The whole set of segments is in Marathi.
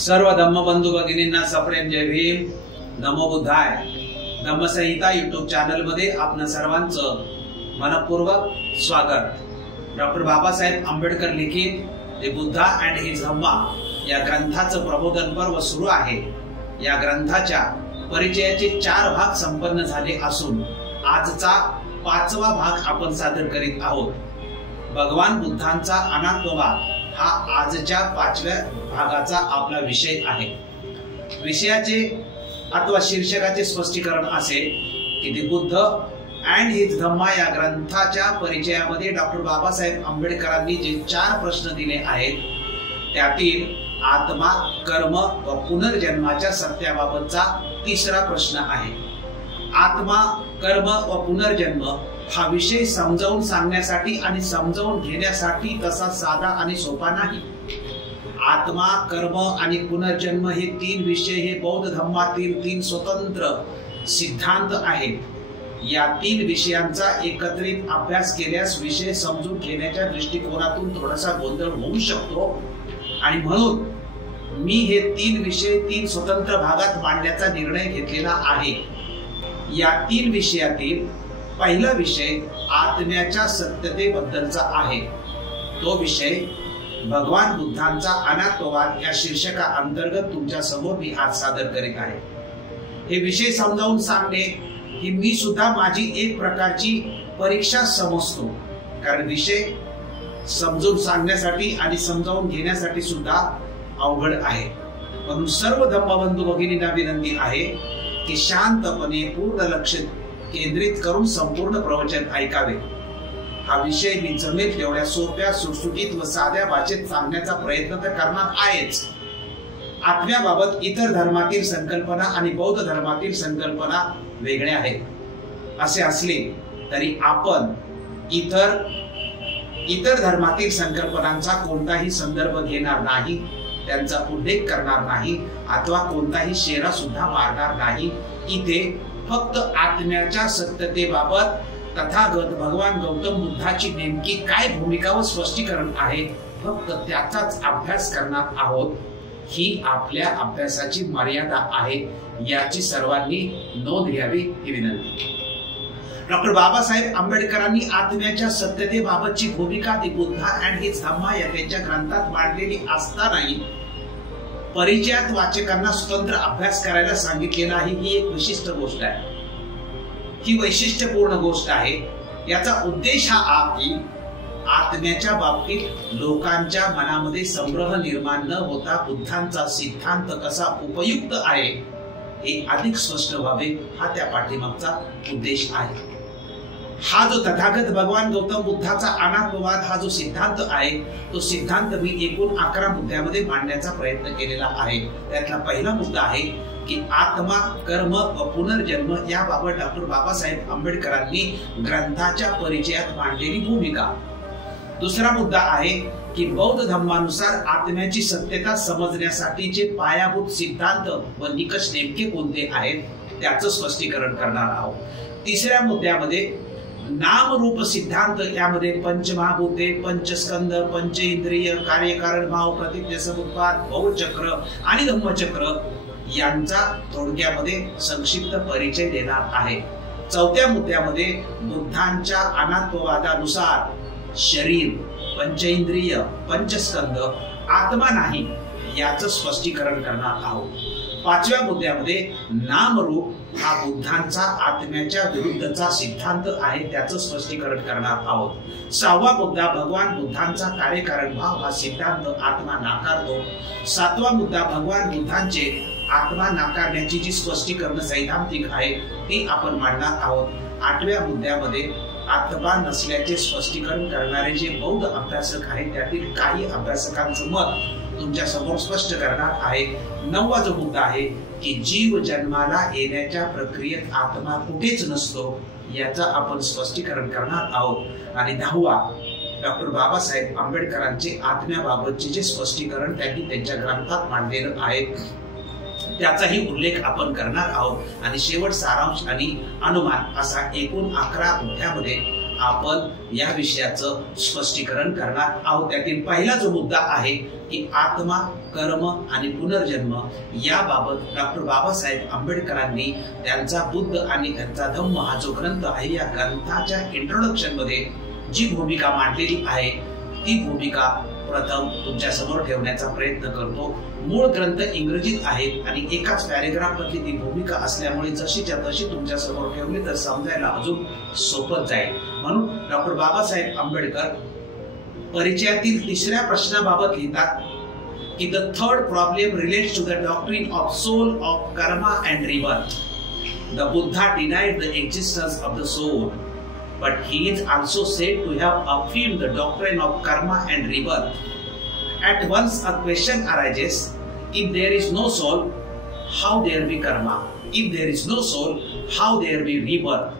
सर्व धम्मबंधू भगिनींना सप्रेम जय भीम, नमो बुद्धाय। धम्मसंहिता यूट्यूब चॅनल मध्ये आपणा सर्वांचं मनपूर्वक स्वागत। डॉक्टर बाबासाहेब आंबेडकर लिखित द बुद्धा अँड हिज धम्मा या ग्रंथाचं प्रबोधन पर्व सुरू आहे। या ग्रंथाच्या परिचयाचे 4 भाग संपन्न झाले असून आजचा 5वा भाग आपण सादर करीत आहोत। भगवान बुद्धांचा अनात्मवाद हा आजच्या 5व्या भागाचा आपला विषय आहे। विषयाचे अथवा शीर्षकाचे स्पष्टीकरण असे की द बुद्ध अँड हिज धम्मा या ग्रंथाच्या परिचयामध्ये डॉक्टर बाबासाहेब आंबेडकरांनी जे 4 प्रश्न दिले आहेत त्यातील आत्मा, कर्म व पुनर्जन्माच्या सत्याबाबतचा 3रा प्रश्न आहे। आत्मा, कर्म व पुनर्जन्म हा विषय समजावून सांगण्यासाठी आणि समजावून घेण्यासाठी तसा साधा आणि सोपा नाही। आत्मा, कर्म आणि पुनर्जन्म हे 3 विषय हे बौद्ध धम्मातील 3 स्वतंत्र सिद्धांत आहेत। या 3 विषयांचा एकत्रित अभ्यास केल्यास विषय समजून घेण्याच्या दृष्टिकोनातून थोडासा गोंधळ होऊ शकतो आणि म्हणून मी हे 3 विषय 3 स्वतंत्र भागात मांडण्याचा निर्णय घेतलेला आहे। या 3 विषयातील पहिला विषय आत्म्याच्या सत्यतेबद्दलचा आहे। तो विषय भगवान बुद्धांचा अनात्मवाद या शीर्षका अंतर्गत तुमच्या समोर मी आज सादर करीत आहे। हे विषय समजावून सांगणे ही मी सुद्धा माझी एक प्रकारची परीक्षा समजतो, कारण विषय समजून सांगण्यासाठी आणि समजावून घेण्यासाठी सुद्धा अवघड आहे। म्हणून सर्व धम्मबंधू भगिनींना विनंती आहे की शांतपणे पूर्ण लक्ष केंद्रित करून संपूर्ण प्रवचन ऐकावे। हा विषय मी जमेल तेवढ्या सोप्या, सुटसुटीत व साध्या भाषेत सांगण्याचा प्रयत्न तर करणार आहेच। आत्म्याबाबत इतर धर्मातील संकल्पना आणि बौद्ध धर्मातील संकल्पना वेगळ्या आहेत। असे असले तरी आपण इतर धर्मातील संकल्पनांचा कोणताही संदर्भ घेणार नाही, त्यांचा उल्लेख करणार नाही अथवा कोणताही शेरा सुद्धा मारणार नाही। इथे फक्त आत्म्याच्या सत्यतेबाबत तथागत भगवान गौतम बुद्धाची नेमकी काय भूमिका व स्पष्टीकरण आहे फक्त त्याचाच अभ्यास करणार आहोत। ही आपल्या अभ्यासाची मर्यादा आहे, याची सर्वांनी नोंद घ्यावी ही विनंती। डॉक्टर बाबासाहेब आंबेडकरांनी आत्म्याच्या सत्यतेबाबतची भूमिका द बुद्धा अँड हिज धम्मा या त्यांच्या ग्रंथात मांडलेली असतानाही परिचयात वाचकांना स्वतंत्र अभ्यास करायला सांगितलेला आहे। ही एक विशिष्ट गोष्ट आहे, ही वैशिष्ट्यपूर्ण गोष्ट आहे। याचा उद्देश हा की आत्म्याच्या बाबतीत लोकांच्या मनामध्ये संभ्रम निर्माण न होता बुद्धांचा सिद्धांत कसा उपयुक्त आहे हे अधिक स्पष्ट व्हावे, हा त्या पाठीमागचा उद्देश आहे। हा जो तथागत भगवान गौतम बुद्धाचा अनात्मवाद हा जो सिद्धांत आहे तो सिद्धांत मी एकूण 11 मुद्द्यामध्ये मांडण्याचा प्रयत्न केलेला आहे। त्यातला पहिला मुद्दा आहे की आत्मा, कर्म व पुनर्जन्म याबाबत डॉक्टर बाबासाहेब आंबेडकरांनी ग्रंथाच्या परिचयात मांडलेली भूमिका। दुसरा मुद्दा आहे की बौद्ध धर्मानुसार आत्म्याची सत्यता समजण्यासाठीचे पायाभूत सिद्धांत व निकष नेमके कोणते आहेत त्याचं स्पष्टीकरण करणार आहोत। तिसऱ्या मुद्द्यामध्ये नाम रूप सिद्धांत, यामध्ये पंचमहाभूते, पंचस्कंद, पंचेंद्रिय, कार्यकारण भाव, प्रतिज्ञा समुत्पाद, भवचक्र आणि धम्मचक्र यांचा थोडक्यामध्ये संक्षिप्त परिचय देणार आहे। चौथ्या मुद्द्यामध्ये बुद्धांच्या अनात्मवादानुसार शरीर, पंचेंद्रिय, पंचस्कंद आत्मा नाही याचं स्पष्टीकरण करणार आहोत। 5व्या मुद्द्यामध्ये नामरूप हा बुद्धांचा आत्म्याच्या विरुद्धचा सिद्धांत आहे त्याचं स्पष्टीकरण करणार आहोत। 6वा मुद्दा भगवान बुद्धांचा कार्यकारण भाव हा सिद्धांत आत्मा नाकारतो। 7वा मुद्दा भगवान बुद्धांचे आत्मा नाकारण्याची जी स्पष्टीकरण सैद्धांतिक आहे ती आपण मांडणार आहोत। 8व्या मुद्द्यामध्ये आत्मा नसल्याचे स्पष्टीकरण करणारे जे बौद्ध अभ्यासक आहेत त्यातील काही अभ्यासकांचं मत तुमच्या समोर स्पष्ट करणार आहे। 9वा जो मुद्दा आहे की जीव जन्माला येण्याच्या प्रक्रियेत आत्मा कुठेच नसतो याचा आपण स्पष्टीकरण करणार आहोत। आणि 10वा डॉक्टर बाबासाहेब आंबेडकरांचे आत्म्याबाबतचे जे स्पष्टीकरण त्यांनी त्यांच्या ग्रंथात मांडलेलं आहे त्याचाही उल्लेख आपण करणार आहोत। आणि शेवट सारांश आणि अनुमान असा एकूण 11 मुद्द्यामध्ये आपण या विषयाचं स्पष्टीकरण करणार आहोत। त्यातील पहिला जो मुद्दा आहे की आत्मा, कर्म आणि पुनर्जन्म याबाबत डॉक्टर बाबासाहेब आंबेडकरांनी त्यांचा बुद्ध आणि त्यांचा धम्म हा जो ग्रंथ आहे या ग्रंथाच्या इंट्रोडक्शन मध्ये जी भूमिका मांडलेली आहे ती भूमिका प्रथम तुमच्या समोर ठेवण्याचा प्रयत्न करतो। मूळ ग्रंथ इंग्रजीत आहेत आणि एकाच पॅरेग्राफ मधली ती भूमिका असल्यामुळे जशीच्या तशी तुमच्या समोर ठेवली तर समजायला अजून सोपं जाईल। म्हणून डॉक्टर बाबासाहेब आंबेडकर परिचयातील तिसऱ्या प्रश्नाबाबत लिहितात की the third problem relates to the doctrine of soul, of karma and rebirth. The Buddha denied the existence of the soul, but he is also said to have affirmed the doctrine of karma and rebirth. At once a question arises, if there is no soul, how there be karma? If there is no soul, how there be rebirth?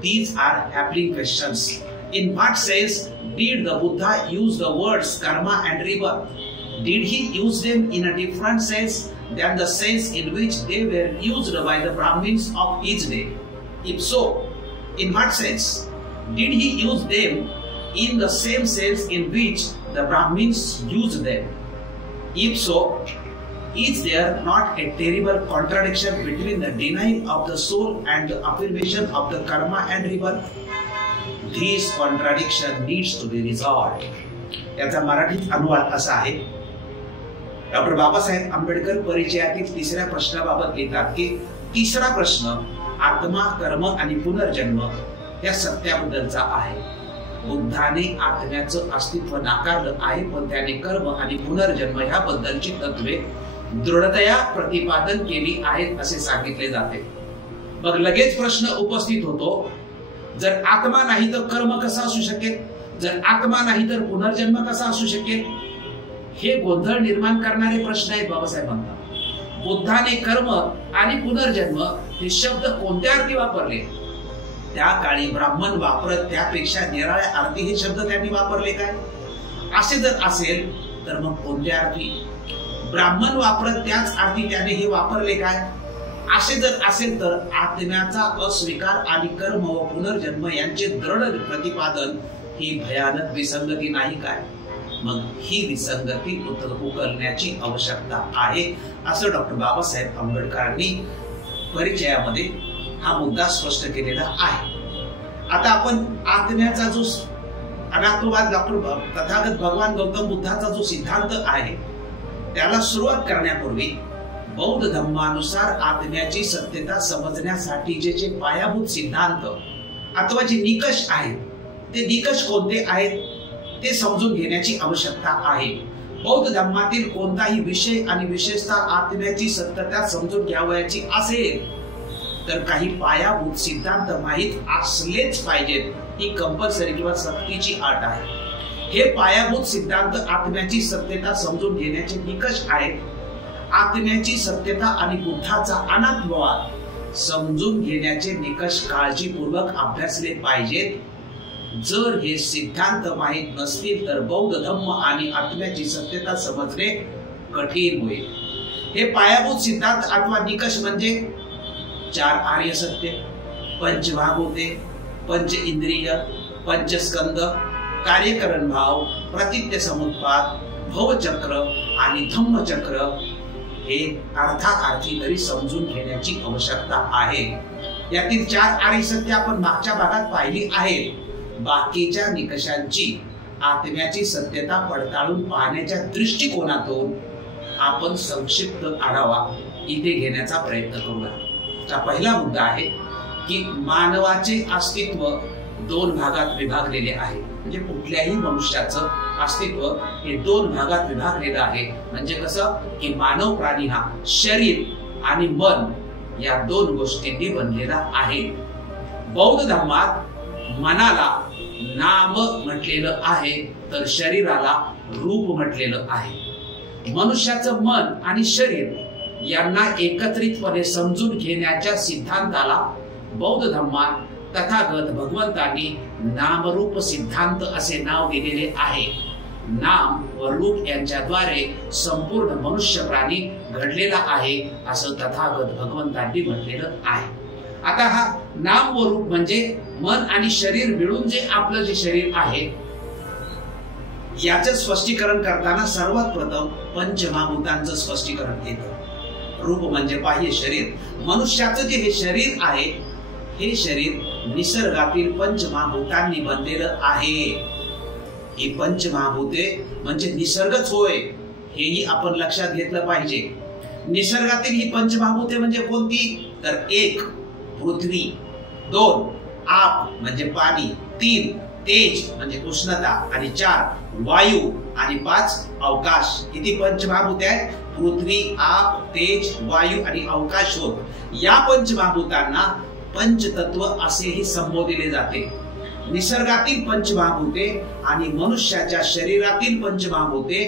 These are happening questions. In what sense did the Buddha use the words karma and rebirth? Did he use them in a different sense than the sense in which they were used by the Brahmins of his day? If so, in what sense? Did he use them in the same sense in which the Brahmins used them? If so, is there not a terrible contradiction between the denial of the soul and the affirmation of the karma and rebirth? This contradiction needs to be resolved. याचा मराठीत अनुवाद असा आहे। डॉक्टर बाबासाहेब आंबेडकर परिचयातील तिसऱ्या प्रश्नाबाबत लिहितात की तिसरा प्रश्न आत्मा, कर्म आणि पुनर्जन्म या सत्याबद्दलचा आहे। बुद्धाने आत्म्याचं अस्तित्व नाकारलं आहे, पण त्याने कर्म आणि पुनर्जन्म याबद्दलची तत्वे दृढतया प्रतिपादन केली आहेत असे सांगितले जाते। मग लगेच प्रश्न उपस्थित होतो, जर आत्मा नाही तर कर्म कसा असू शकेल? जर आत्मा नाही तर पुनर्जन्म कसा असू शकेल? हे गोंधळ निर्माण करणारे प्रश्न आहेत बाबासाहेबांना। बुद्धाने कर्म आणि पुनर्जन्म हे शब्द कोणत्या अर्थी वापरले? त्या काळी ब्राह्मण वापरत त्यापेक्षा निराळ्या अर्थी हे शब्द त्यांनी वापरले काय? असे जर असेल तर मग कोणत्या अर्थी? ब्राह्मण वापरत त्याच अर्थी त्याने हे वापरले काय? असे जर असेल तर आत्म्याचा अस्वीकार आणि कर्म व पुनर्जन्म यांचे दृढ प्रतिपादन ही भयानक विसंगती नाही काय? मग ही विसंगती उकलण्याची आवश्यकता आहे असं डॉक्टर बाबासाहेब आंबेडकरांनी परिचयामध्ये हा मुद्दा स्पष्ट केलेला आहे। आता आपण आत्म्याचा जो अनात्मवाद डॉक्टर तथागत भगवान गौतम बुद्धाचा जो सिद्धांत आहे त्याला सुरुवात करण्यापूर्वी बौद्ध धर्मानुसार आत्म्याची सत्यता समजण्यासाठीचे जे पायाभूत सिद्धांत अथवा जे निकष आहेत ते निकष कोणते आहेत ते समजून घेण्याची आवश्यकता आहे। बौद्ध धर्मातील कोणताही विषय आणि विशेषतः आत्म्याची सत्यता समजून घ्यावयाची असेल तर काही पायाभूत सिद्धांत माहित असलेच पाहिजेत, ही कंपल्सरी किंवा सक्तीची अट आहे। हे पायाभूत सिद्धांत आत्म्याची सत्यता समजून घेण्याचे निकष आहेत। आत्म्याची सत्यता आणि बुद्धाचा अनात्मवाद समजून घेण्याचे निकष काळजीपूर्वक अभ्यासले पाहिजेत। जर हे सिद्धांत माहित नसतील तर बौद्ध धम्म आणि आत्म्याची सत्यता समजणे कठीण होईल। हे पायाभूत सिद्धांत अथवा निकष म्हणजे चार आर्य सत्य, पंचभागवते, पंच इंद्रिय, पंचस्कंद, कार्यकरण भाव, प्रतित्य समुत्पाद, भवचक्र आणि धम्मचक्र हे अर्थार्थी तरी समजून घेण्याची आवश्यकता आहे। यातील चार आर्य सत्य आपण मागच्या भागात पाहिली आहेत। बाकीच्या निकषांची आत्म्याची सत्यता पडताळून पाहण्याच्या दृष्टिकोनातून आपण संक्षिप्त आढावा इथे घेण्याचा प्रयत्न करूया। पहिला मुद्दा आहे की मानवाचे अस्तित्व दोन भागात विभागलेले आहे। म्हणजे कुठल्याही मनुष्याचं अस्तित्व हे दोन भागात विभागलेलं आहे। म्हणजे कसं की मानव प्राणी हा शरीर आणि मन या दोन गोष्टींनी बनलेला आहे। बौद्ध धर्मात मनाला नाम म्हटलेलं आहे तर शरीराला रूप म्हटलेलं आहे। मनुष्याचं मन आणि शरीर यांना एकत्रितपणे समजून घेण्याच्या सिद्धांताला बौद्ध धर्मात तथागत भगवंतांनी नामरूप सिद्धांत असे नाव दिलेले आहे। नाम व रूप यांच्याद्वारे संपूर्ण मनुष्य प्राणी घडलेला आहे असं तथागत भगवंतांनी म्हटलेलं आहे। आता हा नाम व रूप म्हणजे मन आणि शरीर मिळून जे आपलं जे शरीर आहे याचं स्पष्टीकरण करताना सर्वात प्रथम पंचमहाभूतांचं स्पष्टीकरण येतं। रूप म्हणजे बाह्य शरीर। मनुष्याचं जे हे शरीर आहे हे शरीर निसर्गातील पंचमहाभूतांनी बनलेलं आहे। ही पंचमहाभूते म्हणजे निसर्गच होय, हेही आपण लक्षात घेतलं पाहिजे। निसर्गातील ही पंचमहाभूते म्हणजे कोणती? तर 1 पृथ्वी, 2 आप म्हणजे पाणी, 3 तेज म्हणजे उष्णता आणि 4 वायू आणि 5 अवकाश। किती पंचमहाभूते आहेत? पृथ्वी, आप, तेज, वायू आणि अवकाश होत। या पंचमहाभूतांना पंचतत्व असेही संबोधले जाते। निसर्गातील पंचमहाभूते आणि मनुष्याच्या शरीरातील पंचमहाभूते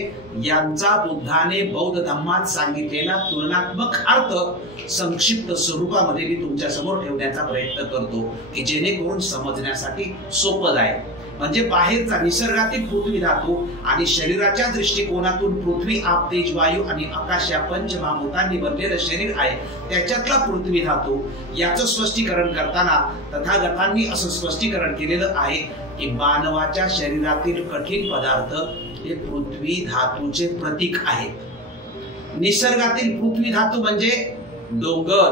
यांचा बुद्धाने बौद्ध धर्मात सांगितलेला तुलनात्मक अर्थ संक्षिप्त स्वरूपामध्ये मी तुमच्या समोर ठेवण्याचा प्रयत्न करतो की जेणेकरून समजण्यासाठी सोपं जाईल। म्हणजे बाहेरचा निसर्गातील पृथ्वी धातू आणि शरीराच्या दृष्टिकोनातून पृथ्वी, आप, तेज, वायू आणि आकाश या पंचमहाभूतांनी बनलेलं शरीर आहे, त्याच्यातला पृथ्वी धातू याचं स्पष्टीकरण करताना तथागतांनी असं स्पष्टीकरण केलेलं आहे की मानवाच्या शरीरातील कठीण पदार्थ हे पृथ्वी धातूचे प्रतीक आहेत। निसर्गातील पृथ्वी धातू म्हणजे डोंगर,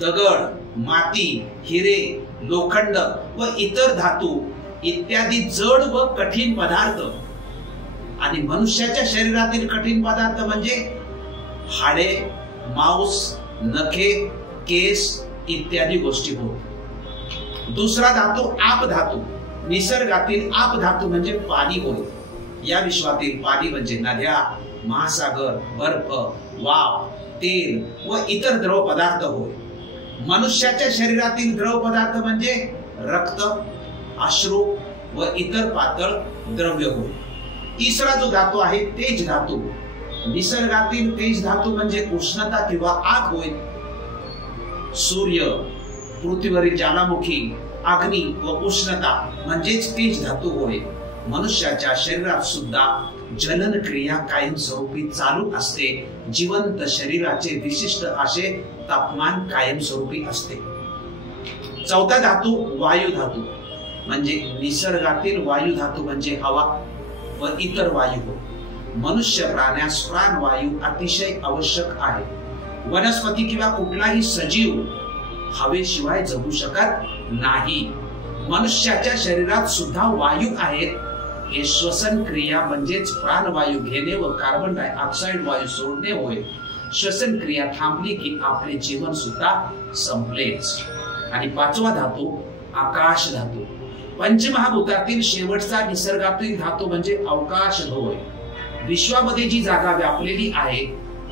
दगड, माती, हिरे, लोखंड व इतर धातू इत्यादी जड व कठीण पदार्थ। आणि मनुष्याच्या शरीरातील कठीण पदार्थ म्हणजे हाडे, मांस, नखे, केस इत्यादी गोष्टी होत। दुसरा धातू आप धातू। निसर्गातील आप धातू म्हणजे पाणी होय। या विश्वातील पाणी म्हणजे नद्या, महासागर, बर्फ, वाफ, तेल व इतर द्रव पदार्थ होय। मनुष्याच्या शरीरातील द्रव पदार्थ म्हणजे रक्त, अश्रू व इतर पातळ द्रव्य होय। तिसरा जो धातू आहे तेज धातू। निसर्गातील तेज धातू म्हणजे उष्णता किंवा आग होय। सूर्य, पृथ्वीवरील ज्वालामुखी, अग्नी व उष्णता म्हणजेच तेज धातू होय। मनुष्याच्या शरीरात सुद्धा जनन क्रिया कायमस्वरूपी चालू असते। जिवंत शरीराचे विशिष्ट असे तापमान कायमस्वरूपी असते। चौथा धातू वायू धातू। म्हणजे निसर्गातील वायू धातू म्हणजे हवा व इतर वायू हो। मनुष्य प्राण्यास प्राणवायू अतिशय आवश्यक आहे। वनस्पती किंवा कुठलाही सजीव हवेशिवाय जगू शकत नाही। मनुष्याच्या शरीरात सुद्धा वायू आहेत। हे श्वसन क्रिया म्हणजेच प्राणवायू घेणे व कार्बन डायऑक्साइड वायू सोडणे होय। श्वसन क्रिया थांबली की आपले जीवन सुद्धा संपलेच। आणि पाचवा धातू आकाश धातू। पंचमहाभूतातील शेवटचा निसर्गातील धातू म्हणजे अवकाश होय। विश्वामध्ये जी जागा व्यापलेली आहे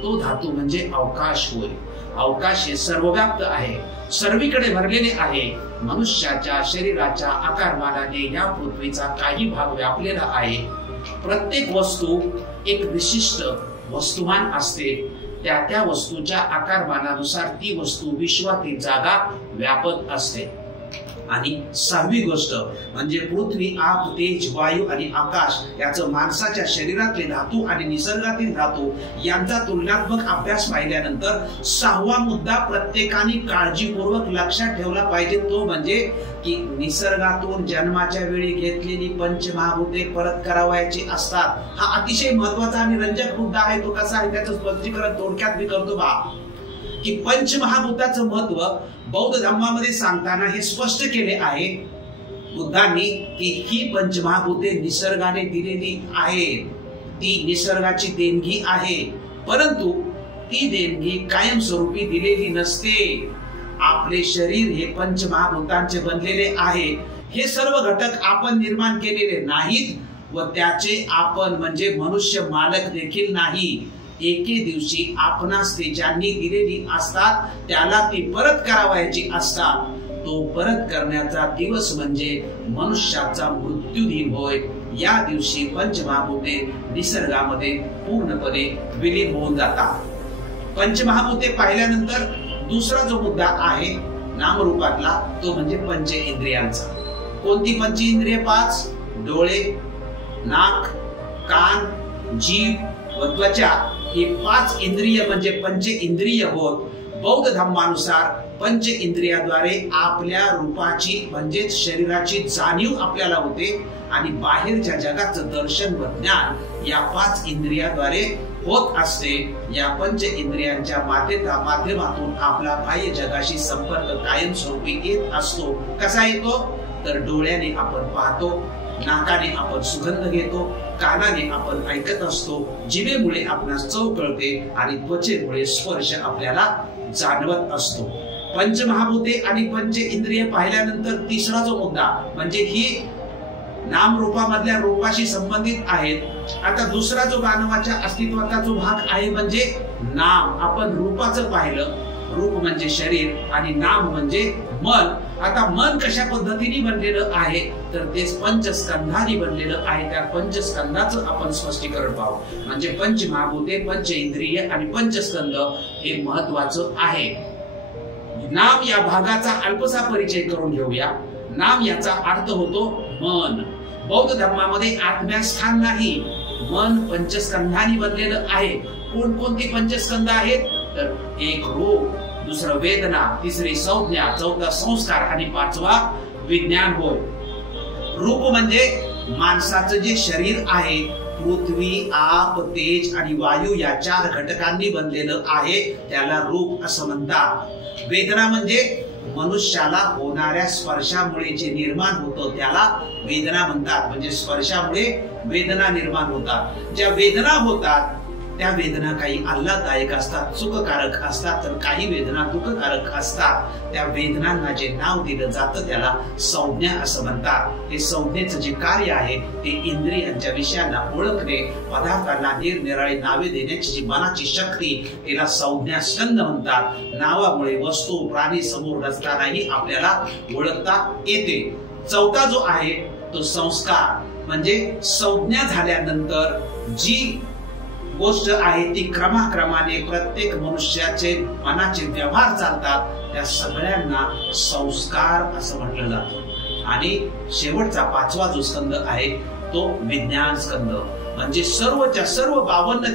तो धातू म्हणजे अवकाश होय। अवकाश हे सर्वव्याप्त आहे, सर्वीकडे भरलेले आहे। मनुष्याच्या शरीराच्या आकारमानाने या पृथ्वीचा काही भाग व्यापलेला आहे। प्रत्येक वस्तू एक विशिष्ट वस्तुमान असते। त्या वस्तूच्या आकारमानानुसार ती वस्तू विश्वातील जागा व्यापत असते। आणि सहावी गोष्ट म्हणजे पृथ्वी, आप, तेज, वायू आणि आकाश याचं माणसाच्या शरीरातले धातू आणि निसर्गातील धातू यांचा तुलनात्मक अभ्यास पाहिल्यानंतर सहावा मुद्दा प्रत्येकाने काळजीपूर्वक लक्षात ठेवला पाहिजे, तो म्हणजे की निसर्गातून जन्माच्या वेळी घेतलेली पंचमहाभूते परत करावायची असतात। हा अतिशय महत्वाचा आणि रंजक मुद्दा आहे। तो कसा आहे त्याचं स्पष्टीकरण थोडक्यात मी करतो पहा की पंचमहाभूताचं महत्व बौद्ध धर्मामध्ये सांगताना हे स्पष्ट केले आहे बुद्धांनी की ही पंचमहाभूते निसर्गाने दिलेली आहेत। ती निसर्गाची देणगी आहे, परंतु ती देणगी कायमस्वरूपी दिलेली नसते। आपले शरीर हे पंचमहाभूतांचे बनलेले आहे। हे सर्व घटक आपण निर्माण केलेले नाहीत व त्याचे आपण म्हणजे मनुष्य मालक देखील नाही। एके दिवशी आपणास ते ज्यांनी दिलेली असतात त्याला ती परत करावायची असतात। तो परत करण्याचा दिवस म्हणजे मनुष्याचा मृत्यूदिन होय। या दिवशी पंचमहाभूते निसर्गामध्ये पूर्णपणे विलीन होऊन जातात। पंचमहाभूते पाहिल्यानंतर दुसरा जो मुद्दा आहे नामरूपातला तो म्हणजे पंचेंद्रियांचा। कोणती पंचेंद्रिय? 5 डोळे, नाक, कान, जीभ व त्वचा ही 5 इंद्रिय म्हणजे पंचेंद्रिय होत। बौद्ध धम्मानुसार पंच इंद्रियाद्वारे आपल्या रूपाची म्हणजेच शरीराची जाणीव आपल्याला होते आणि बाहेरच्या जगाचं दर्शन व ज्ञान या 5 इंद्रियाद्वारे होत असते। या पंच इंद्रियांच्या माध्यमातून आपला बाह्य जगाशी संपर्क कायमस्वरूपी येत असतो। कसा येतो तर डोळ्याने आपण पाहतो, नाकाने आपण सुगंध घेतो, कानाने आपण ऐकत असतो, जिभेमुळे आपणास चव कळते आणि त्वचेमुळे स्पर्श आपल्याला जाणवत असतो। पंचमहाभूते आणि पंच इंद्रिय पाहिल्यानंतर तिसरा जो मुद्दा म्हणजे ही नाम रूपामधल्या रूपाशी संबंधित आहेत। आता दुसरा जो मानवाच्या अस्तित्वाचा जो भाग आहे म्हणजे नाम। आपण रूपाचं पाहिलं, रूप म्हणजे शरीर आणि नाम म्हणजे मन। आता मन कशा पद्धतीने बनलेलं आहे तर ते पंचस्कंधानी बनलेलं आहे। त्या पंचस्कंधाचं आपण स्पष्टीकरण पाहू। म्हणजे पंचमहाभूते, पंच इंद्रिय आणि पंचस्कंध हे महत्वाचं आहे। नाम या भागाचा अल्पसा परिचय करून घेऊया। नाम याचा अर्थ होतो मन। बौद्ध धर्मामध्ये आत्म्यास स्थान नाही, मन पंचस्कंधानी बनलेलं आहे। कोणकोणती पंचस्कंध आहेत तर एक रूप, दुसरं वेदना, तिसरी संज्ञा, चौथा संस्कार आणि पाचवा विज्ञान होय। रूप म्हणजे माणसाचं जे शरीर आहे पृथ्वी, आप, तेज आणि वायू या 4 घटकांनी बनलेलं आहे, त्याला रूप असं म्हणतात। वेदना म्हणजे मनुष्याला होणाऱ्या स्पर्शामुळे जे निर्माण होतं त्याला वेदना म्हणतात। म्हणजे स्पर्शामुळे वेदना निर्माण होतात। ज्या वेदना होतात त्या वेदना काही आल्हाददायक असतात, सुखकारक असतात, तर काही वेदना दुःखकारक असतात। त्या वेदनांना जे नाव दिलं जातं त्याला संज्ञा असं म्हणतात। हे संज्ञेचं जे कार्य आहे ते इंद्रियांच्या विषयांना ओळखणे, पदार्थांना निरनिराळी नावे देण्याची जी मनाची शक्ती त्याला संज्ञा स्कंद म्हणतात। नावामुळे वस्तू प्राणी समोर नसतानाही आपल्याला ओळखता येते। चौथा जो आहे तो संस्कार म्हणजे संज्ञा झाल्यानंतर जी गोष्ट आहे ती क्रमाक्रमाने प्रत्येक मनुष्याचे मनाचे व्यवहार चालतात त्या सगळ्यांना संस्कार असं म्हटलं जातं। आणि शेवटचा 5वा जो स्कंद आहे तो विज्ञान स्कंद म्हणजे सर्वच्या सर्व 52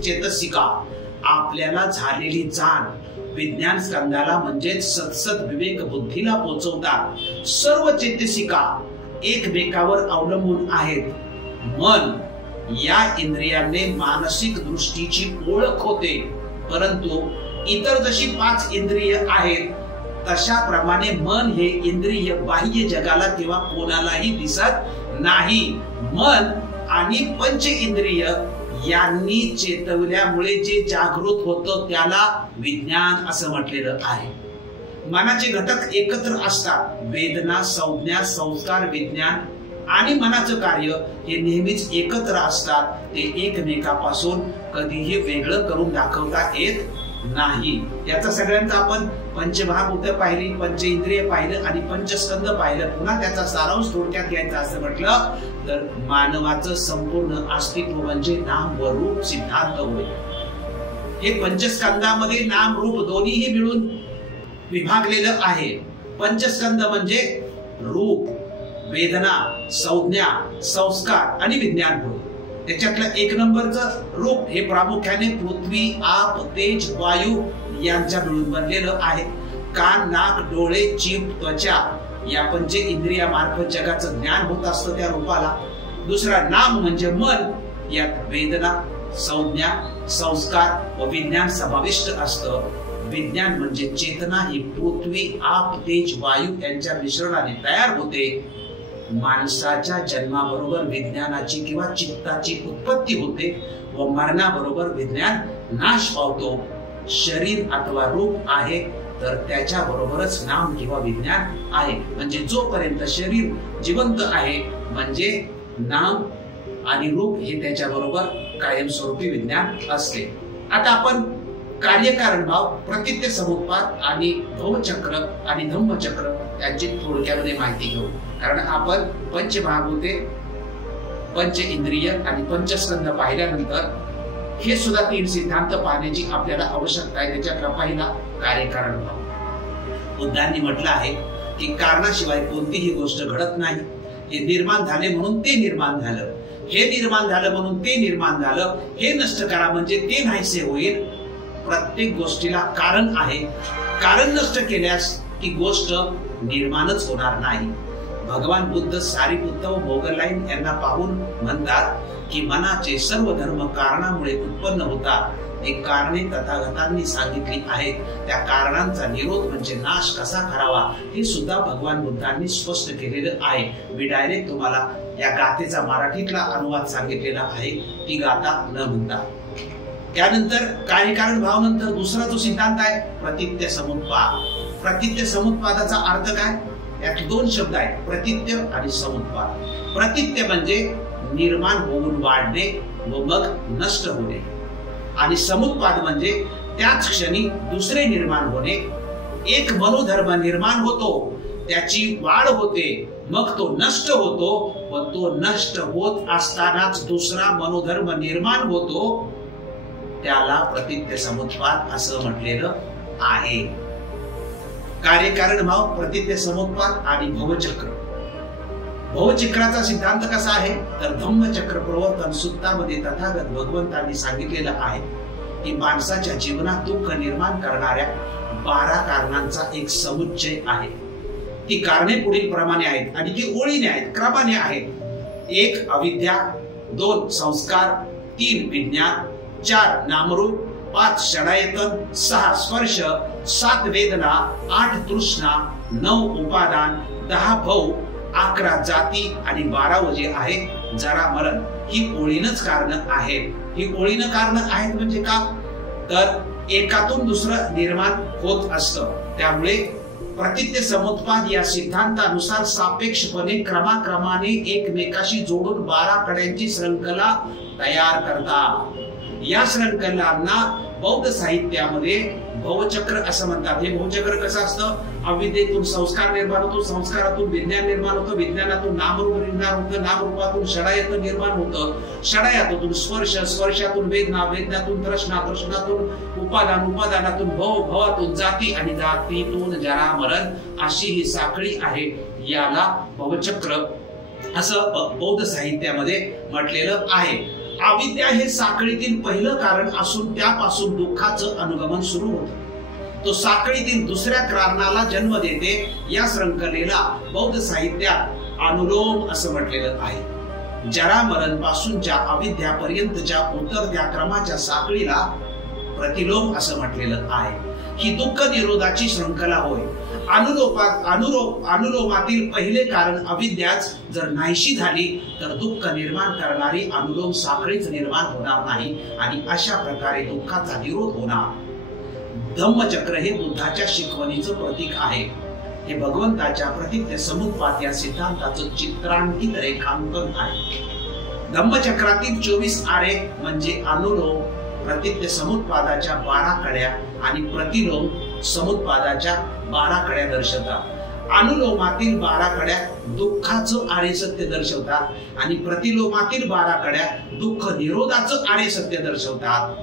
चेतसिका आपल्याला झालेली जाण विज्ञान स्कंदाला म्हणजे सत्सद विवेक बुद्धीला पोहोचवतात। सर्व चेतसिका एकमेकावर अवलंबून आहेत। मन या इंद्रियाने मानसिक दृष्टीची ओळख होते, परंतु इतर जशी 5 इंद्रिय आहेत तशा प्रमाणे मन हे इंद्रिय बाह्य जगाला किंवा कोणालाही दिसत नाही। मन आणि पंच इंद्रिय यांनी चेतवल्यामुळे जे जागृत होतं त्याला विज्ञान असं म्हटलेलं आहे। मनाचे घटक एकत्र असतात, वेदना, संज्ञा, संस्कार, विज्ञान आणि मनाचं कार्य हे नेहमीच एकत्र असतात। ते एकमेकापासून कधीही वेगळं करून दाखवता येत नाही। याचा सगळ्यांचा आपण पंचमहाभूत पाहिली, पंच इंद्रिय पाहिलं आणि पंचस्कंद पाहिलं। पुन्हा त्याचा सारांश थोडक्यात घ्यायचा असं म्हटलं तर मानवाचं संपूर्ण अस्तित्व म्हणजे नाम व रूप सिद्धांत होय। हे पंचस्कंदामध्ये नाम रूप दोन्हीही मिळून विभागलेलं आहे। पंचस्कंद म्हणजे रूप, वेदना, संज्ञा, संस्कार आणि विज्ञान होय। त्याच्यातलं 1 नंबरचं रूप हे प्रामुख्याने पृथ्वी, आप, तेज, वायू यांच्या मिळून बनलेलं आहे। कान, नाक, डोळे, जीभ, त्वचा या पंच इंद्रियामार्फत जगाचं ज्ञान होत असतं त्या रूपाला। दुसरा नाम म्हणजे मन, यात वेदना, संज्ञा, संस्कार व विज्ञान समाविष्ट असतं। विज्ञान म्हणजे चेतना ही पृथ्वी, आप, तेज, वायू यांच्या मिश्रणाने तयार होते। माणसाच्या जन्माबरोबर विज्ञानाची किंवा चित्ताची उत्पत्ती होते व मरणाबरोबर विज्ञान नाश पावतो। शरीर अथवा रूप आहे तर त्याच्या बरोबरच नाम किंवा विज्ञान आहे। म्हणजे जोपर्यंत शरीर जिवंत आहे म्हणजे नाम आणि रूप हे त्याच्या बरोबर कायमस्वरूपी विज्ञान असते। आता आपण कार्यकारण भाव, प्रतित्य समुत्पाद आणि भवचक्र आणि धम्मचक्र यांची थोडक्यामध्ये माहिती घेऊ। कारण आपण पंचमहाभूते, पंच इंद्रिय आणि पंचस्कंद पाहिल्यानंतर हे सुद्धा 3 सिद्धांत पाहण्याची आपल्याला आवश्यकता आहे। त्याच्यातला पहिला कार्यकारण भाव। बुद्धांनी म्हटलं आहे की कारणाशिवाय कोणतीही गोष्ट घडत नाही। हे निर्माण झाले म्हणून ते निर्माण झालं, हे निर्माण झालं म्हणून ते निर्माण झालं, हे नष्ट करा म्हणजे ते नाहीसे होईल। प्रत्येक गोष्टीला कारण आहे. कारण नष्ट केल्यास ती गोष्ट निर्माणच होणार नाही. भगवान बुद्ध सारीपुत्त व मोगलाईन यांना पाहून म्हणतात की मनाचे सर्व धर्म कारणामुळे उत्पन्न होतात. ती कारणे तथागतांनी सांगितली आहेत. त्या कारणांचा निरोध म्हणजे नाश कसा करावा हे सुद्धा भगवान बुद्धांनी स्पष्ट केलेलं आहे. मी डायरेक्ट तुम्हाला या गाथेचा मराठीतला अनुवाद सांगितलेला आहे, ती गाथा न म्हणता. त्यानंतर कार्यकारण भाव नंतर दुसरा जो सिद्धांत आहे प्रतित्य समुत्पाद. प्रतित्य समुत्पादाचा अर्थ काय? यात दोन शब्द आहेत, प्रतित्य आणि समुत्पाद. प्रतित्य म्हणजे निर्माण होऊन वाढणे व मग नष्ट होणे, आणि समुत्पाद म्हणजे त्याच क्षणी दुसरे निर्माण होणे. एक मनोधर्म निर्माण होतो, त्याची वाढ होते, मग तो नष्ट होतो व तो नष्ट होत असतानाच दुसरा मनोधर्म निर्माण होतो. त्याला प्रतित्य समुत्पाद असं म्हटलेलं आहे. कार्यकारण भाव, प्रतित्य समुत्पाद आणि भवचक्र. भवचक्राचा सिद्धांत कसा आहे तर धम्मचक्र प्रवर्तन सूत्रामध्ये तथागत भगवंतांनी सांगितलेलं आहे की माणसाच्या जीवनात दुःख निर्माण करणाऱ्या 12 कारणांचा एक समुच्चय आहे. ती कारणे पुढील प्रमाणे आहेत आणि ती ओळीने आहेत, क्रमाने आहेत. 1 अविद्या, 2 संस्कार, 3 विज्ञान, 4 नामरूप, 5 षडायतन, 6 स्पर्श, 7 वेदना, 8 तृष्णा, 9 उपादान, 10 भव, 11 जाती आणि 12 जे आहे जरा मरण. ही ओळीनच कारण आहेत. ही ओळीनं कारण आहेत म्हणजे का तर एकातून दुसरं निर्माण होत असतं. त्यामुळे प्रतित्य समुत्पाद या सिद्धांतानुसार सापेक्षपणे क्रमाक्रमाने एकमेकाशी जोडून 12 कड्यांची श्रृंखला तयार करतात. या श्रृंखलांना बौद्ध साहित्यामध्ये भवचक्र असं म्हणतात. हे भवचक्र कसं असतं? अविद्येतून संस्कार निर्माण होतो, संस्कारातून विज्ञान निर्माण होतं, विज्ञानातून नामरूप निर्माण होतं, नामरूपातून षडायत निर्माण होतं, षडायतातून स्पर्श, स्पर्शातून वेदना, वेदनातून तृष्णा, तृष्णातून उपादान, उपादानातून भव, भवातून जाती आणि जातीतून जरा मरण. अशी ही साखळी आहे. याला भवचक्र असं बौद्ध साहित्यामध्ये म्हटलेलं आहे. अविद्या हे साखळीतील पहिलं कारण असून त्यापासून दुःखाचं अनुगमन सुरू होतं. तो साखळीतील दुसऱ्या कारणाला जन्म देते. या श्रृंखलेला बौद्ध साहित्यात अनुलोम असं म्हटलेलं आहे. जरा मरण पासूनच्या अविद्यापर्यंतच्या उतरत्या क्रमाच्या साखळीला प्रतिलोम असं म्हटलेलं आहे. ही दुःख निरोधाची श्रृंखला होय. अनुलोमातील पहिले कारण अविद्याच जर नाहीशी झाली तर दुःख निर्माण करणारी अनुलोम साखळीच निर्माण होणार नाही आणि अशा प्रकारे दुःखाचा निरोध होणार. धम्मचक्र हे बुद्धाच्या शिकवणीचं प्रतीक आहे. हे भगवंताच्या प्रतित्य समुत्पाद या सिद्धांताचं चित्रांकित रेखांकन आहे. धम्मचक्रातील 24 आरे म्हणजे अनुलोम प्रतित्य समुत्पादाच्या 12 कड्या आणि प्रतिलोम समुत्पादाच्या 12 कड्या दर्शवतात. अनुलोमातील 12 कड्या दुःखाचं आर्य सत्य दर्शवतात आणि प्रतिलोमातील 12 कड्या दुःख निरोधाचं आर्य सत्य दर्शवतात.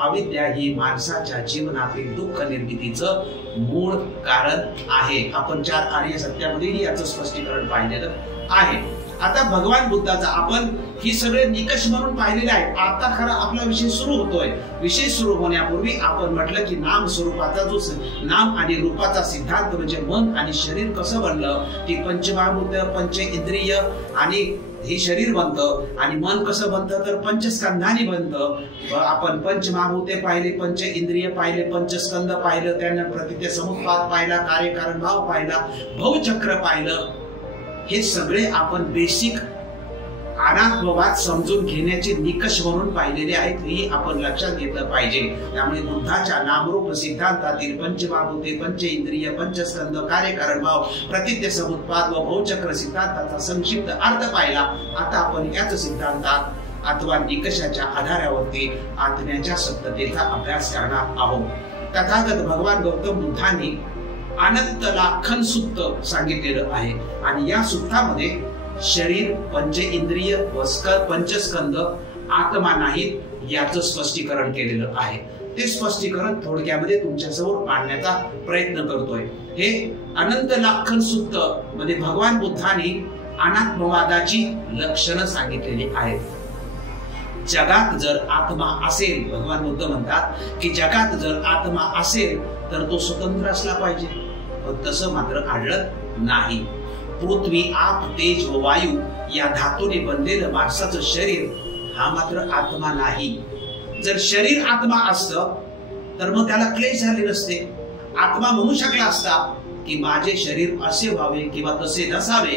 अविद्या ही माणसाच्या जीवनातील दुःख निर्मितीचं मूळ कारण आहे. आपण 4 आर्य सत्यामध्ये याचं स्पष्टीकरण पाहिलेलं आहे. आता भगवान बुद्धाचा आपण ही सगळे निकष म्हणून पाहिलेले आहेत. आता खरा आपला विषय सुरू होतोय. विषय सुरू होण्यापूर्वी आपण म्हटलं की नाम स्वरूपाचा जो नाम आणि रूपाचा सिद्धांत म्हणजे मन आणि शरीर कसं बनलं, ती पंचमहाभूत, पंच इंद्रिय आणि हे शरीर बनतं आणि मन कसं बनतं तर पंचस्कंधाने बनतं. आपण पंचमहाभूते पाहिले, पंच इंद्रिय पाहिले, पंचस्कंद पाहिलं, त्यानंतर प्रतित्य समुत्पाद पाहिला, कार्यकारण भाव पाहिला, भवचक्र पाहिलं. हे सगळे आपण बेसिक अनात्मवाद समजून घेण्याचे निकष म्हणून पाहिलेले आहेत. हे आपण लक्षात घेतलं पाहिजे. त्यामुळे बुद्धाच्या नामरूप सिद्धांतातील पंचमहाभूते, पंच इंद्रिय, पंचस्कंद, कार्यकारण भाव, प्रतित्य समुत्पाद व भवचक्र सिद्धांताचा संक्षिप्त अर्थ पाहिला. आता आपण याच सिद्धांतात अथवा निकषाच्या आधारावरती आत्म्याच्या सत्यतेचा अभ्यास करणार आहोत. तथागत भगवान गौतम बुद्धांनी अनंत लाखन सूक्त सांगितलेलं आहे आणि या सूत्रामध्ये शरीर, पंच इंद्रिय व पंचस्कंद आत्मा नाहीत याचं स्पष्टीकरण केलेलं आहे. ते स्पष्टीकरण थोडक्यामध्ये तुमच्यासमोर मांडण्याचा प्रयत्न करतोय. हे अनंत लाखन सूक्त मध्ये भगवान बुद्धांनी अनात्मवादाची लक्षणं सांगितलेली आहेत. जगात जर आत्मा असेल, भगवान बुद्ध म्हणतात की जगात जर आत्मा असेल तर तो स्वतंत्र असला पाहिजे, पण तसं मात्र आढळत नाही. पृथ्वी, आप, तेज व वायू या धातूने बनलेलं माणसाचं शरीर हा मात्र आत्मा नाही. जर शरीर आत्मा असतं तर मग त्याला क्लेश झाले नसते. आत्मा म्हणू शकला असता की माझे शरीर असे व्हावे किंवा तसे नसावे,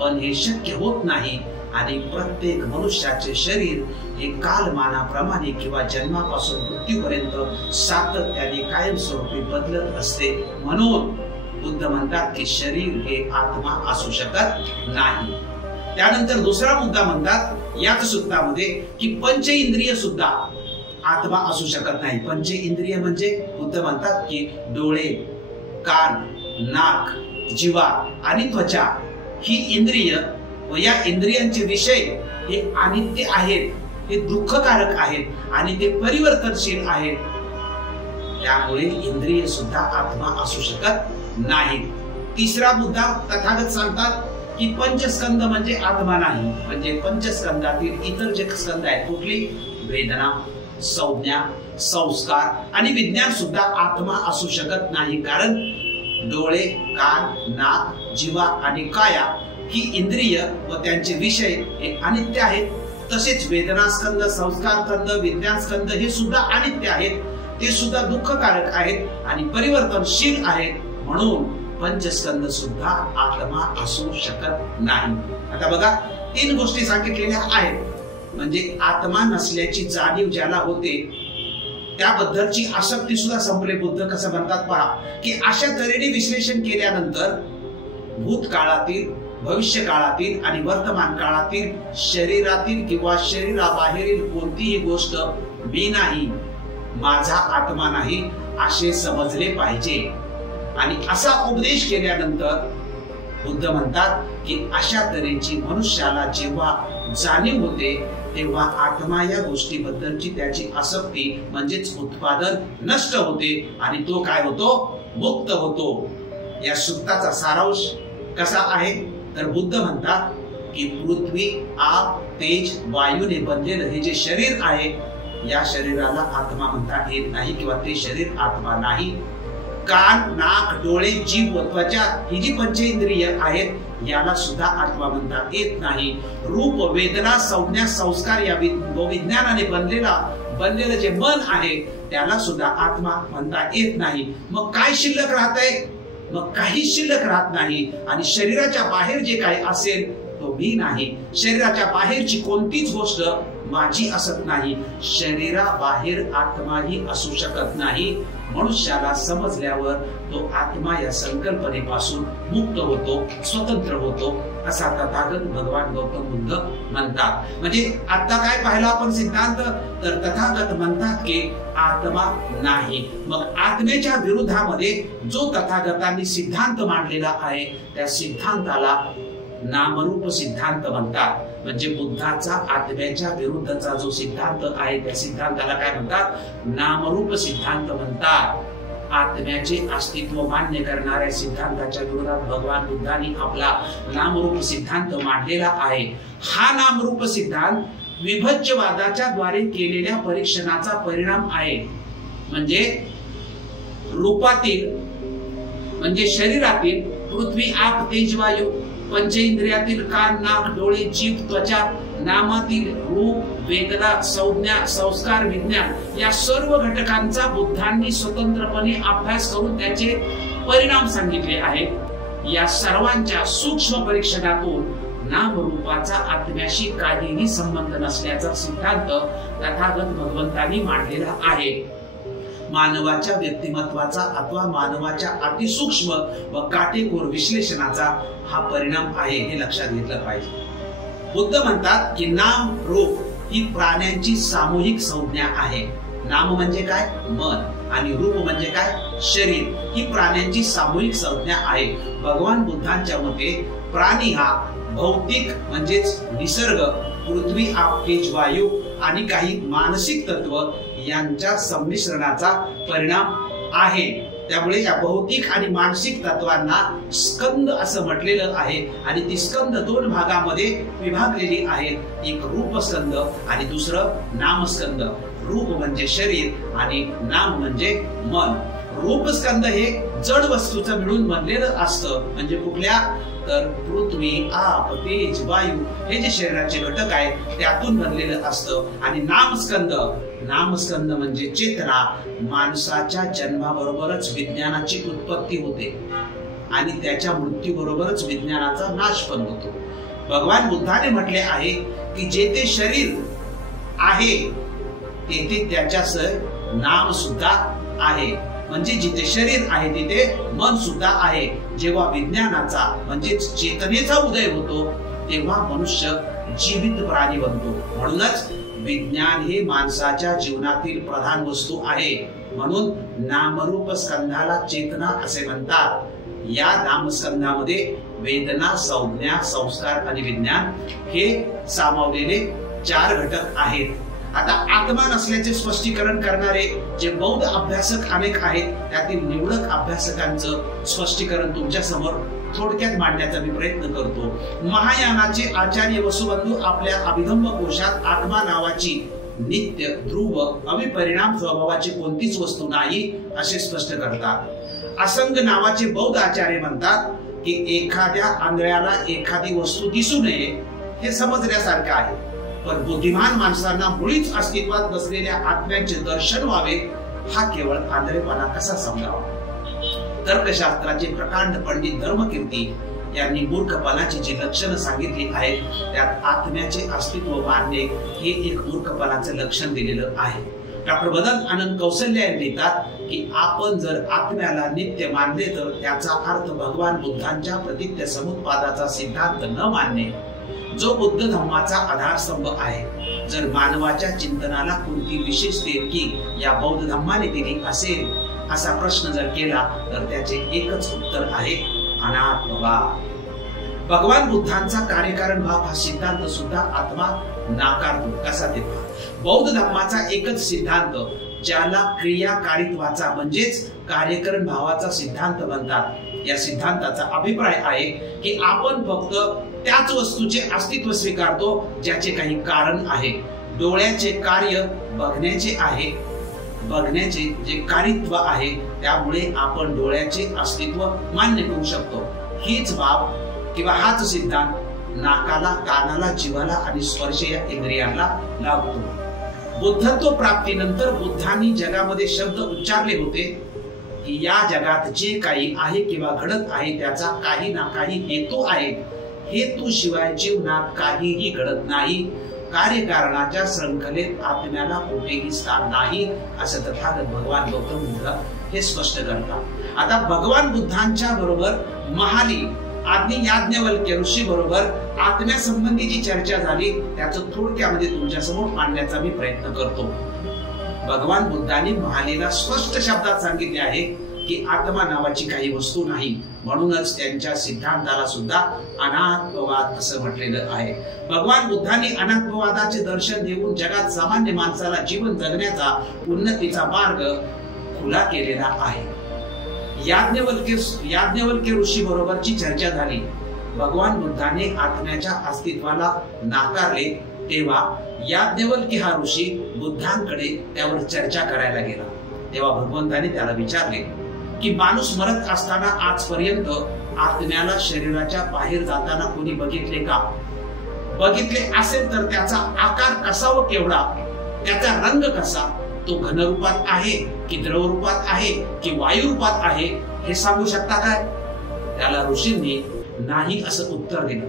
पण हे शक्य होत नाही. आणि प्रत्येक मनुष्याचे शरीर हे कालमानाप्रमाणे किंवा जन्मापासून मृत्यूपर्यंत सातत्याने कायमस्वरूपी बदलत असते. म्हणून बुद्ध म्हणतात की शरीर हे आत्मा असू शकत नाही. त्यानंतर दुसरा मुद्दा म्हणतात याच सूत्रामध्ये की पंच इंद्रिय सुद्धा आत्मा असू शकत नाही. पंच इंद्रिय म्हणजे बुद्ध म्हणतात की डोळे, कान, नाक, जिव्हा आणि त्वचा ही इंद्रिय व या इंद्रियांचे विषय हे अनित्य आहेत, हे दुःखकारक आहेत आणि ते परिवर्तनशील आहेत. त्यामुळे इंद्रिय सुद्धा आत्मा असू शकत नाही. तिसरा मुद्दा तथागत सांगतात की पंचस्कंद म्हणजे आत्मा नाही. म्हणजे पंचस्कंदातील इतर जे स्कंद आहेत, कुठली? वेदना, संज्ञा, संस्कार आणि विज्ञान सुद्धा आत्मा असू शकत नाही. कारण डोळे, कान, नाक, जिव्हा आणि काया ही इंद्रिय व त्यांचे विषय हे अनित्य आहेत. तसेच वेदना स्कंद, संस्कार स्कंद, विज्ञान स्कंद हे सुद्धा अनित्य आहेत, ते सुद्धा दुःखकारक आहेत आणि परिवर्तनशील आहेत. म्हणून पंचस्कंद सुद्धा आत्मा असू शकत नाही. आता बघा, 3 गोष्टी सांगितलेल्या आहेत. म्हणजे आत्मा नसल्याची जाणीव ज्याला होते त्याबद्दलची आसक्ती सुद्धा संपले. बुद्ध कसं म्हणतात पहा की अशा तऱ्हेने विश्लेषण केल्यानंतर भूतकाळातील, भविष्य काळातील आणि वर्तमान काळातील शरीरातील किंवा शरीराबाहेरील कोणतीही गोष्ट मी नाही, माझा आत्मा नाही असे समजले पाहिजे. आणि असा उपदेश केल्यानंतर बुद्ध म्हणतात की अशा तऱ्हेची मनुष्याला जेव्हा जाणीव होते तेव्हा आत्मा या गोष्टीबद्दलची त्याची आसक्ती म्हणजेच उत्पादन नष्ट होते आणि तो काय होतो? मुक्त होतो. या सूत्राचा सारांश कसा आहे तर बुद्ध म्हणतात की पृथ्वी, आप, तेज, वायूने बनलेलं हे जे शरीर आहे या शरीराला आत्मा म्हणता येत नाही किंवा ते शरीर आत्मा नाही. कान, नाक, डोळे, जीभ व त्वचा ही जी पंचेंद्रिय आहेत याला सुद्धा आत्मा म्हणता येत नाही. रूप, वेदना, संज्ञा, संस्कार या विज्ञानाने बनलेलं जे मन आहे त्याला सुद्धा आत्मा म्हणता येत नाही. मग काय शिल्लक राहतंय? मग काही शिल्लक राहत नाही. आणि शरीराच्या बाहेर जे काही असेल तो मी नाही. शरीराच्या बाहेरची कोणतीच गोष्ट माझी असत नाही. शरीराबाहेर आत्माही असू शकत नाही. मनुष्याला समजल्यावर तो आत्मा या संकल्पनेपासून मुक्त होतो, स्वतंत्र होतो असा तथागत भगवान गौतम बुद्ध म्हणतात. म्हणजे आता काय पाहिलं आपण सिद्धांत तर तथागत म्हणतात की आत्मा नाही. मग आत्मेच्या विरोधामध्ये जो तथागतांनी सिद्धांत मांडलेला आहे त्या सिद्धांताला नामरूप सिद्धांत म्हणतात. म्हणजे बुद्धाचा आत्म्याच्या विरुद्धचा जो सिद्धांत आहे त्या सिद्धांताला काय म्हणतात? नामरूप सिद्धांत म्हणतात. आत्म्याचे अस्तित्व मान्य करणाऱ्या सिद्धांताच्या विरोधात भगवान बुद्धांनी आपला नामरूप सिद्धांत मांडलेला आहे. हा नामरूप सिद्धांत विभज्यवादाच्या द्वारे केलेल्या परीक्षणाचा परिणाम आहे. म्हणजे रूपातील म्हणजे शरीरातील पृथ्वी, आप, तेज, वायू, पंचेंद्रियातील कान, नाक, डोळे, जीभ, त्वचा, नामातील रूप, वेदना, संज्ञा, संस्कार, विज्ञान या सर्व घटकांचा बुद्धांनी स्वतंत्रपणे अभ्यास करून त्याचे परिणाम सांगितले आहेत. या सर्वांच्या सूक्ष्म परीक्षणातून नामरूपाचा आत्म्याशी काहीही संबंध नसल्याचा सिद्धांत तथागत भगवंतांनी मांडलेला आहे. मानवाच्या व्यक्तिमत्वाचा अथवा मानवाच्या अतिसूक्ष्म व काटेकोर विश्लेषणाचा हा परिणाम आहे हे लक्षात घेतलं पाहिजे. बुद्ध म्हणतात की नाम रूप ही प्राण्यांची सामूहिक संज्ञा आहे. नाम म्हणजे काय? मन. आणि रूप म्हणजे काय? शरीर. ही प्राण्यांची सामूहिक संज्ञा आहे. भगवान बुद्धांच्या मते प्राणी हा भौतिक म्हणजेच निसर्ग, पृथ्वी, आप, तेज, वायू आणि काही मानसिक तत्व यांच्या संमिश्रणाचा परिणाम आहे. त्यामुळे या भौतिक आणि मानसिक तत्वांना स्कंद असं म्हटलेलं आहे आणि ती स्कंद दोन भागामध्ये विभागलेली आहेत, एक रूपस्कंद आणि दुसरं नामस्कंद. रूप म्हणजे शरीर आणि नाम म्हणजे मन. रूपस्कंद हे जड वस्तूचं मिळून बनलेलं असतं, म्हणजे कुठल्या तर पृथ्वी, आप, तेज, वायू हे जे शरीराचे घटक आहेत त्यातून बनलेलं असतं. आणि नामस्कंद म्हणजे चेतना. माणसाच्या जन्माबरोबरच विज्ञानाची उत्पत्ती होते आणि त्याच्या मृत्यूबरोबरच विज्ञानाचा नाश पण होतो. भगवान बुद्धाने म्हटले आहे की जेथे शरीर आहे तेथे त्याच्यासह नाम सुद्धा आहे, म्हणजे जिथे शरीर आहे तिथे मन सुद्धा आहे. जेव्हा विज्ञानाचा म्हणजे चेतनेचा उदय होतो तेव्हा मनुष्य जीवित प्राणी बनतो. म्हणूनच विज्ञान हे माणसाच्या जीवनातील प्रधान वस्तू आहे. म्हणून नामरूप स्कंधाला चेतना असे म्हणतात. या नामस्कंधामध्ये वेदना, संज्ञा, संस्कार आणि विज्ञान हे सामावलेले 4 घटक आहेत. आता आत्मा नसल्याचे स्पष्टीकरण करणारे जे बौद्ध अभ्यासक अनेक आहेत, त्यातील निवडक अभ्यासकांचं स्पष्टीकरण तुमच्या समोर थोडक्यात मांडण्याचा मी प्रयत्न करतो. महायानाचे आचार्य वसुबंधू आपल्या अभिधम्म कोशात आत्मा नावाची नित्य, ध्रुव, अविपरिणाम स्वभावाची कोणतीच वस्तू नाही असे स्पष्ट करतात. असंग नावाचे बौद्ध आचार्य म्हणतात की एखाद्या आंधळ्याला एखादी वस्तू दिसू नये हे समजण्यासारखं आहे, पण बुद्धिमान माणसांना मुळीच अस्तित्वात नसलेल्या आत्म्यांचे दर्शन व्हावे हा केवळ आंधळेपणा कसा समजावा. तर्कशास्त्राचे प्रकांड पंडित धर्मकीर्ती यांनी मूर्खपणाची जी लक्षणं सांगितली आहेत त्यात आत्म्याचे अस्तित्व मानणे हे एक मूर्खपणाचं लक्षण दिलेलं आहे. डॉक्टर मदन आनंद कौशल्या यांनी लिहितात की आपण जर आत्म्याला नित्य मानले तर त्याचा अर्थ भगवान बुद्धांच्या प्रतित्य समुत्पादाचा सिद्धांत न मानणे, जो बुद्ध धम्माचा आधारस्तंभ आहे. जर मानवाच्या चिंतनाला कोणती विशेष देणगी या बौद्ध धम्माने दिली असेल असा प्रश्न जर केला तर त्याचे एकच उत्तर आहे, अनात्मवाद. भगवान बुद्धांचा कार्यकारण भाव हा सिद्धांत सुद्धा आत्मा नाकारतो. कसा ते पहा. बौद्ध धम्माचा एकच सिद्धांत ज्याला क्रियाकारित्वाचा म्हणजेच कार्यकरण भावाचा सिद्धांत म्हणतात. या सिद्धांताचा अभिप्राय आहे की आपण फक्त त्याच वस्तूचे अस्तित्व स्वीकारतो ज्याचे काही कारण आहे. डोळ्याचे कार्य बघण्याचे आहे, बघण्याचे जे कारित्व आहे त्यामुळे आपण डोळ्याचे अस्तित्व मान्य करू शकतो. हीच बाब किंवा हाच सिद्धांत नाकाला, कानाला, जीवाला आणि स्पर्श या इंद्रियांना लागतो. बुद्धत्व प्राप्तीनंतर बुद्धांनी जगामध्ये शब्द उच्चारले होते की या जगात जे काही आहे किंवा घडत आहे त्याचा काही ना काही हेतू आहे. हेतू शिवाय जीवनात काहीही घडत नाही. कार्यकारणाच्या शृंखलेत आत्म्याला कुठेही स्थान नाही असं तथागत भगवान गौतम बुद्ध हे स्पष्ट करतात. आता भगवान बुद्धांच्या बरोबर महाली आदि याज्ञवल्क्य ऋषी बरोबर आत्म्यासंबंधीची चर्चा झाली, त्याचं थोडक्यामध्ये तुमच्या समोर मांडण्याचा मी प्रयत्न करतो. भगवान बुद्धांनी महालीला स्पष्ट शब्दात सांगितले आहे की आत्मा नावाची काही वस्तू नाही. म्हणूनच त्यांच्या सिद्धांताला सुद्धा अनात्मवाद असं म्हटलेलं आहे. भगवान बुद्धांनी अनात्मवादाचे दर्शन देऊन जगात सामान्य माणसाला जीवन जगण्याचा, उन्नतीचा मार्ग खुला केलेला आहे. याज्ञवल्क्य ऋषी बरोबरची चर्चा झाली. भगवान बुद्धाने आत्म्याच्या अस्तित्वाला नाकारले तेव्हा याज्ञवल्क्य हा ऋषी बुद्धांकडे त्यावर चर्चा करायला गेला. तेव्हा भगवंताने त्याला विचारले की माणूस मरत असताना आजपर्यंत आत्म्याला शरीराच्या बाहेर जाताना कोणी बघितले का? बघितले असेल तर त्याचा आकार कसा व केवढा, त्याचा रंग कसा, तो घनरूपात आहे की द्रव रूपात आहे की वायू रूपात आहे हे सांगू शकता काय? त्याला ऋषींनी नाही असं उत्तर दिलं.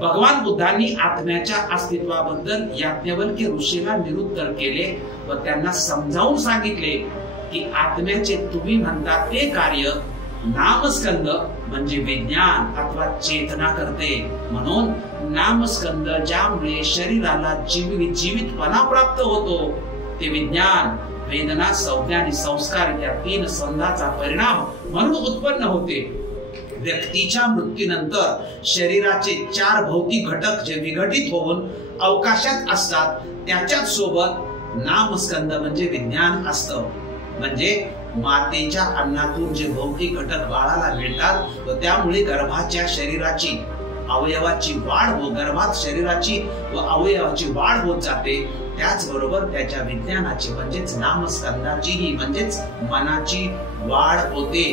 भगवान बुद्धांनी आत्म्याच्या अस्तित्वाबद्दल याज्ञवल्क्य ऋषीला निरुत्तर केले व त्यांना समजावून सांगितले की आत्म्याचे तुम्ही म्हणता ते कार्य नामस्कंद म्हणजे विज्ञान अथवा चेतना करते. म्हणून नामस्कंद ज्यामुळे शरीराला जीवितपणा प्राप्त होतो ते विज्ञान, वेदना, संज्ञा आणि संस्कार या 3 संधाचा परिणाम म्हणून उत्पन्न होते. व्यक्तीच्या मृत्यूनंतर शरीराचे 4 भौतिक घटक जे विघटित होऊन अवकाशात असतात त्याच्याच सोबत नामस्कंद म्हणजे विज्ञान असतं. म्हणजे मातेच्या अन्नातून जे भौतिक घटक बाळाला मिळतात व त्यामुळे गर्भाच्या शरीराची अवयवाची वाढ गर्भात शरीराची व अवयवाची वाढ होत जाते, त्याचबरोबर त्याच्या विज्ञानाची म्हणजेच नामस्कंदाचीही म्हणजेच मनाची वाढ होते।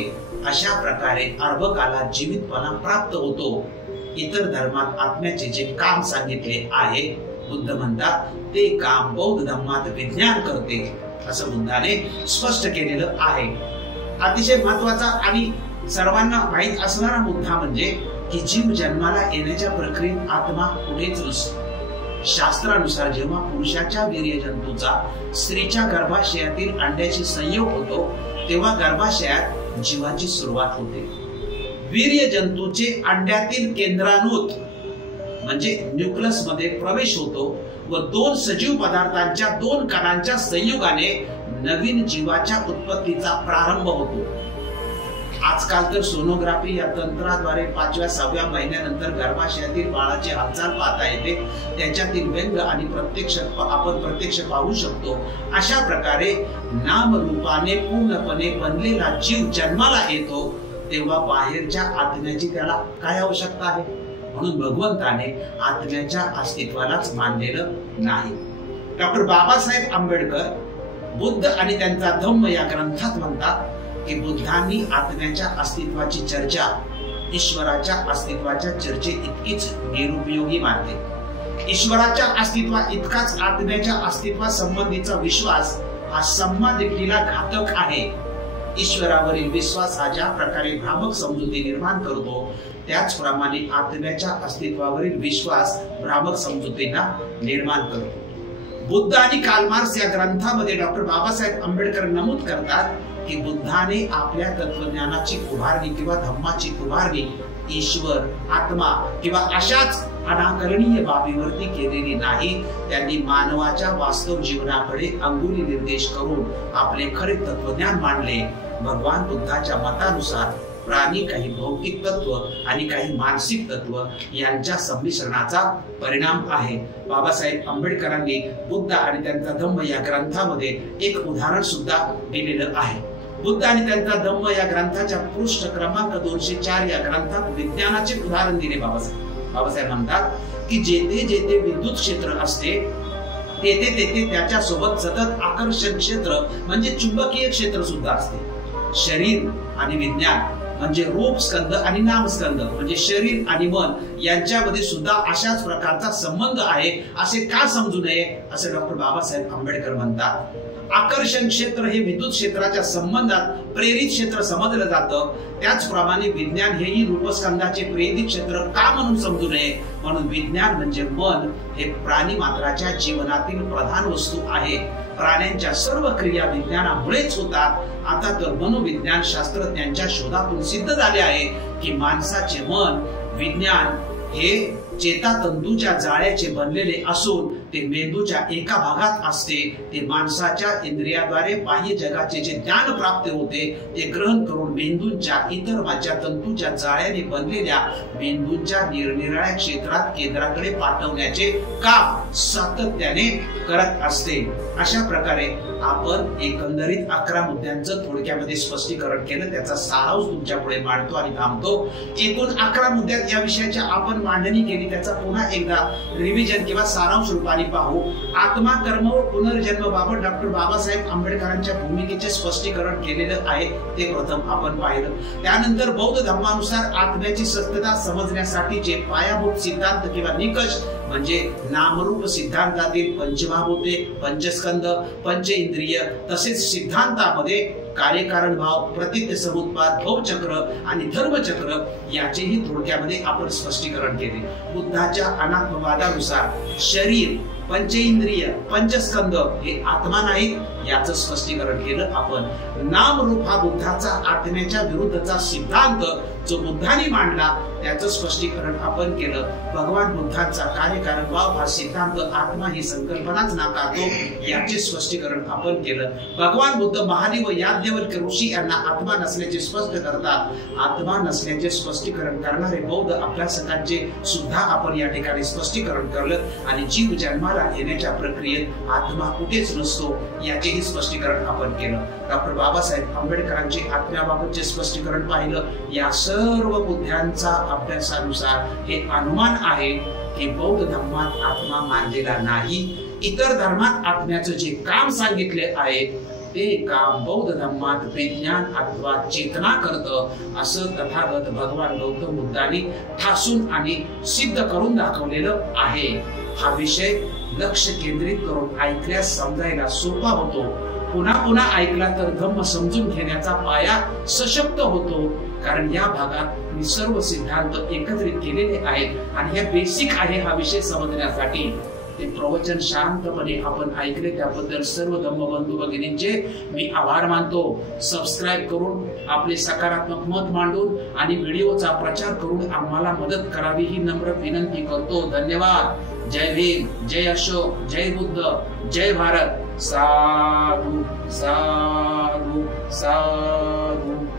अशा प्रकारे अर्भकाला जीवितपणा प्राप्त होतो। इतर धर्मात आत्म्याचे जे काम सांगितले आहे, बुद्ध म्हणतात ते काम बौद्ध धर्मात विज्ञान करते असं बुद्धाने स्पष्ट केलेलं आहे। अतिशय महत्वाचा आणि सर्वांना माहित असणारा मुद्दा म्हणजे की जीव जन्माला येण्याच्या प्रक्रियेत आत्मा कुठेच नसतो। शास्त्रानुसार जेव्हा पुरुषाच्या वीर्य जंतूचा स्त्रीच्या गर्भाशयातील अंड्याशी संयोग होतो तेव्हा गर्भाशयात जीवाची सुरुवात होते। वीर्य जंतूचे अंड्यातील केंद्राणूत म्हणजे न्यूक्लियस मध्ये प्रवेश होतो व दोन सजीव पदार्थांच्या दोन कणांच्या संयोगाने नवीन जीवाच्या उत्पत्तीचा प्रारंभ होतो। आजकाल तर सोनोग्राफी या तंत्राद्वारे 5व्या 6व्या महिन्यानंतर गर्भाशयातील बाळाची हालचाल पाहता येते, त्याच्यातील व्यंग आणि आपण प्रत्यक्ष पाहू शकतो। अशा प्रकारे नामरूपाने पूर्णपणे बनलेला जीव जन्माला येतो तेव्हा बाहेरच्या आत्म्याची त्याला काय आवश्यकता आहे? म्हणून भगवंताने आत्म्याच्या अस्तित्वालाच मानलेलं नाही। डॉक्टर बाबासाहेब आंबेडकर बुद्ध आणि त्यांचा धम्म या ग्रंथात म्हणतात की बुद्धांनी आत्म्याच्या अस्तित्वाची चर्चा ईश्वराच्या अस्तित्वाच्या चर्चे इतकीच निरुपयोगी मानते। ईश्वराच्या अस्तित्वा इतकाच आत्म्याच्या अस्तित्वा संबंधीचा विश्वास हा सम्मादिष्टीला घातक आहे। ईश्वरावरील विश्वास हा ज्या प्रकारे भ्रामक समजुती निर्माण करतो त्याचप्रमाणे आत्म्याच्या अस्तित्वावरील विश्वास भ्रामक समजुतींना निर्माण करतो। बुद्ध आणि कार्ल मार्क्स या ग्रंथामध्ये डॉक्टर बाबासाहेब आंबेडकर नमूद करतात की बुद्धाने आपल्या तत्वज्ञानाची उभारणी किंवा धम्माची उभारणी ईश्वर, आत्मा किंवा अशाच अनाकरणीय बाबीवरती केलेली नाही। त्यांनी मानवाच्या वास्तव जीवनाकडे अंगुली निर्देश करून आपले खरे तत्वज्ञान मांडले। भगवान बुद्धाच्या मतानुसार प्राणी काही भौतिक तत्व आणि काही मानसिक तत्व यांच्या संमिश्रणाचा परिणाम आहे। बाबासाहेब आंबेडकरांनी बुद्ध आणि त्यांचा धम्म या ग्रंथामध्ये एक उदाहरण सुद्धा दिलेलं आहे। बुद्ध आणि त्यांचा धम्म या ग्रंथाच्या पृष्ठ क्रमांक 204 या ग्रंथात विज्ञानाचे उदाहरण दिले बाबासाहेब म्हणतात की जेथे जेथे विद्युत क्षेत्र असते तेथे तेथे त्याच्या सोबत सतत आकर्षण क्षेत्र म्हणजे चुंबकीय क्षेत्र सुद्धा असते। शरीर आणि विज्ञान म्हणजे रूप स्कंद आणि नाम स्कंद म्हणजे शरीर आणि मन यांच्यामध्ये सुद्धा अशाच प्रकारचा संबंध आहे असे का समजू नये असे डॉक्टर बाबासाहेब आंबेडकर म्हणतात। आकर्षण क्षेत्र हे विद्युत क्षेत्राच्या संबंधात प्रेरित क्षेत्र समजलं जातं, त्याचप्रमाणे विज्ञान हेही रूपस्कंदाचे प्रेरित क्षेत्र का म्हणून समजू नये? म्हणून विज्ञान म्हणजे मन हे प्राणी मात्राच्या जीवनातील प्रधान वस्तू आहे। प्राण्यांच्या सर्व क्रिया विज्ञानामुळेच होतात। आता तर मनोविज्ञान शास्त्रज्ञांच्या शोधातून सिद्ध झाले आहे की माणसाचे मन विज्ञान हे चेतातंतूच्या जाळ्याचे बनलेले असून ते मेंदूच्या एका भागात असते। ते माणसाच्या इंद्रियाद्वारे बाह्य जगाचे जे ज्ञान प्राप्त होते ते ग्रहण करून मेंदूच्या इतर मज्जातंतूच्या जाळ्याने बनलेल्या मेंदूच्या निरनिराळ्या क्षेत्रात केंद्राकडे पाठवण्याचे काम सातत्याने करत असते। अशा प्रकारे आपण एकंदरीत 11 मुद्द्यांचं थोडक्यामध्ये स्पष्टीकरण केलं, त्याचा सारांश तुमच्या पुढे मांडतो आणि थांबतो। एकूण 11 मुद्द्यात या विषयाची आपण मांडणी केली, त्याचा पुन्हा एकदा रिव्हिजन किंवा सारांश रूपाने पाहू। आत्मा, कर्म व पुनर्जन्म बाबत डॉक्टर बाबासाहेब आंबेडकरांच्या भूमिकेचे स्पष्टीकरण केलेलं आहे ते प्रथम आपण पाहिलं। त्यानंतर बौद्ध धर्मानुसार आत्म्याची सत्यता समजण्यासाठीचे पायाभूत सिद्धांत किंवा निकष म्हणजे नामरूप सिद्धांतातील पंचभाव होते, पंचस्कंद, पंचेंद्रिय, तसेच सिद्धांतामध्ये कार्यकारण भाव, प्रतीत समुत्पाद, भवचक्र आणि धर्मचक्र याचेही थोडक्यामध्ये आपण स्पष्टीकरण केले। बुद्धाच्या अनात्मवादानुसार शरीर, पंचेंद्रिय, पंचस्कंद हे आत्मा नाहीत याचं स्पष्टीकरण केलं आपण। नामरूप हा बुद्धाचा आत्म्याच्या विरुद्धचा सिद्धांत जो बुद्धाने मांडला त्याचं स्पष्टीकरण आपण केलं। भगवान बुद्धांचा कार्यकारण भाव हा सिद्धांत आत्मा ही संकल्पनाच नाकारतो याचे स्पष्टीकरण आपण केलं। भगवान बुद्ध महादेव या याज्ञवल्क्य ऋषी यांना आत्मा नसल्याचे स्पष्ट करतात। आत्मा नसल्याचे स्पष्टीकरण करणारे बौद्ध अभ्यासकांचे सुद्धा आपण या ठिकाणी स्पष्टीकरण केलं आणि जीव जन्माला येण्याच्या प्रक्रियेत आत्मा कुठेच नसतो याचेही स्पष्टीकरण आपण केलं। डॉक्टर बाबासाहेब आंबेडकरांचे आत्म्याबाबतचे स्पष्टीकरण पाहिलं। या सर्व मुद्द्यांचा अभ्यासानुसार हे अनुमान आहे की बौद्ध धर्मात आत्मा मानलेला नाही। इतर धर्मात आत्म्याचं जे काम सांगितले आहे ते काम बौद्ध धर्मात विज्ञान अथवा चेतना करतं असं तथागत भगवान गौतम बुद्धांनी ठासून आणि सिद्ध करून दाखवलेलं आहे। हा विषय लक्ष केंद्रित करून ऐकल्यास समजायला सोपा होतो। पुन्हा पुन्हा ऐकला तर धम्म समजून घेण्याचा पाया सशक्त होतो, कारण या भागात मी सर्व सिद्धांत एकत्रित केलेले आहेत आणि हे बेसिक आहे हा विषय समजण्यासाठी। ते प्रवचन शांतपणे आपण ऐकले त्याबद्दल सर्व धम्मबंधू भगिनींचे मी आभार मानतो। सबस्क्राइब करून आपले सकारात्मक मत मांडून आणि व्हिडिओचा प्रचार करून आम्हाला मदत करावी ही नम्र विनंती करतो। धन्यवाद। जय भीम, जय अशोक, जय बुद्ध, जय भारत। साधु साधु साधु।